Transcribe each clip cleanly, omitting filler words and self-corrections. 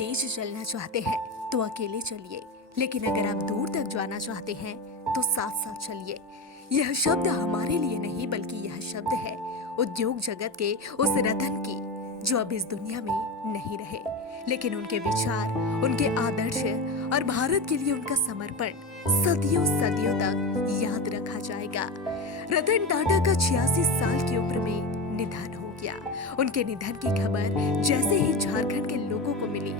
तेज चलना चाहते हैं तो अकेले चलिए, लेकिन अगर आप दूर तक जाना चाहते हैं तो साथ साथ चलिए। यह शब्द हमारे लिए नहीं बल्कि यह शब्द है उद्योग जगत के उस रतन की जो अब इस दुनिया में नहीं रहे, लेकिन उनके विचार, उनके आदर्श और भारत के लिए उनका समर्पण सदियों सदियों तक याद रखा जाएगा। रतन टाटा का 86 साल की उम्र में निधन हो गया। उनके निधन की खबर जैसे ही झारखंड के लोगों को मिली,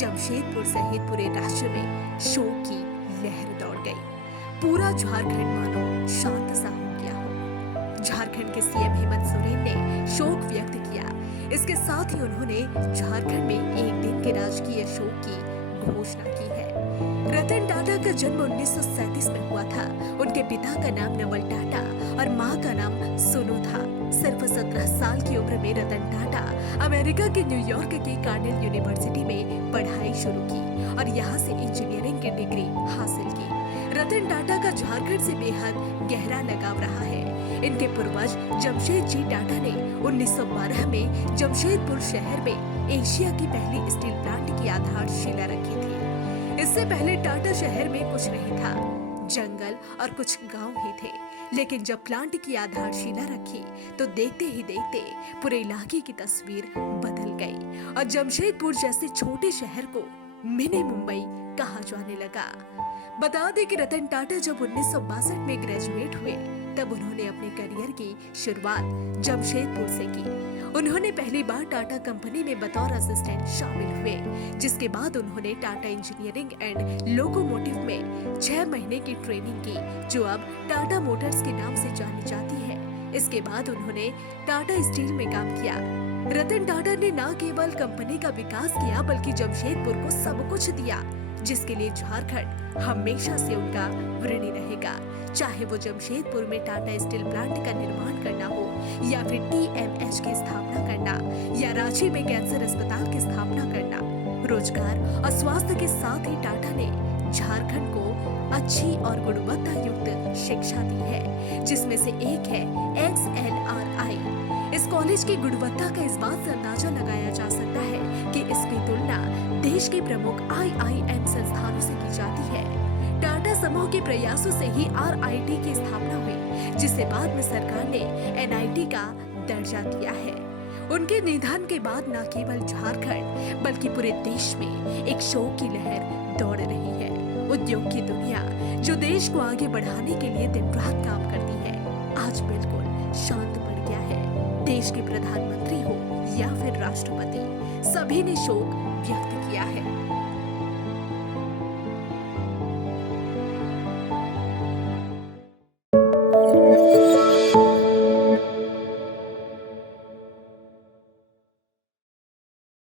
जमशेदपुर सहित पूरे राज्य में शोक की लहर दौड़ गई। पूरा झारखंड मानो शांत सा हो गया हो। झारखंड के सीएम हेमंत सोरेन ने शोक व्यक्त किया। इसके साथ ही उन्होंने झारखंड में एक दिन के राजकीय शोक की घोषणा की है। रतन टाटा का जन्म 1937 में हुआ था। उनके पिता का नाम नवल टाटा और माँ का नाम सोनू था। सिर्फ 17 साल की उम्र में रतन टाटा अमेरिका के न्यूयॉर्क की कार्नेल यूनिवर्सिटी में पढ़ाई शुरू की और यहाँ से इंजीनियरिंग की डिग्री हासिल की। रतन टाटा का झारखंड से बेहद गहरा लगाव रहा है। इनके पूर्वज जमशेद जी टाटा ने 1912 में जमशेदपुर शहर में एशिया की पहली स्टील प्लांट की आधारशिला रखी थी। इससे पहले टाटा शहर में कुछ नहीं था, जंगल और कुछ गांव ही थे। लेकिन जब प्लांट की आधारशिला रखी तो देखते ही देखते पूरे इलाके की तस्वीर बदल गई और जमशेदपुर जैसे छोटे शहर को मिनी मुंबई कहा जाने लगा। बता दें कि रतन टाटा जब 1962 में ग्रेजुएट हुए तब उन्होंने अपने करियर की शुरुआत जमशेदपुर से की। उन्होंने पहली बार टाटा कंपनी में बतौर असिस्टेंट शामिल हुए, जिसके बाद उन्होंने टाटा इंजीनियरिंग एंड लोकोमोटिव में 6 महीने की ट्रेनिंग की, जो अब टाटा मोटर्स के नाम से जानी जाती है। इसके बाद उन्होंने टाटा स्टील में काम किया। रतन टाटा ने न केवल कंपनी का विकास किया बल्कि जमशेदपुर को सब कुछ दिया, जिसके लिए झारखंड हमेशा से उनका ऋणी रहेगा। चाहे वो जमशेदपुर में टाटा स्टील प्लांट का निर्माण करना हो या फिर टीएमएच की स्थापना करना या रांची में कैंसर अस्पताल की स्थापना करना, रोजगार और स्वास्थ्य के साथ ही टाटा ने झारखंड को अच्छी और गुणवत्ता युक्त शिक्षा दी है, जिसमें से एक है XLRI। इस कॉलेज की गुणवत्ता का इस बात से अंदाजा लगाया जा सकता है कि इसकी तुलना देश के प्रमुख IIM संस्थानों से की जाती है। टाटा समूह के प्रयासों से ही RIT की स्थापना हुई, जिसे बाद में सरकार ने NIT का दर्जा दिया है। उनके निधन के बाद न केवल झारखंड बल्कि पूरे देश में एक शोक की लहर दौड़ रही है। उद्योग की दुनिया जो देश को आगे बढ़ाने के लिए दिन रात काम करती है, आज बिल्कुल शांत पड़ गया है। देश के प्रधानमंत्री हो या फिर राष्ट्रपति, सभी ने शोक व्यक्त किया है।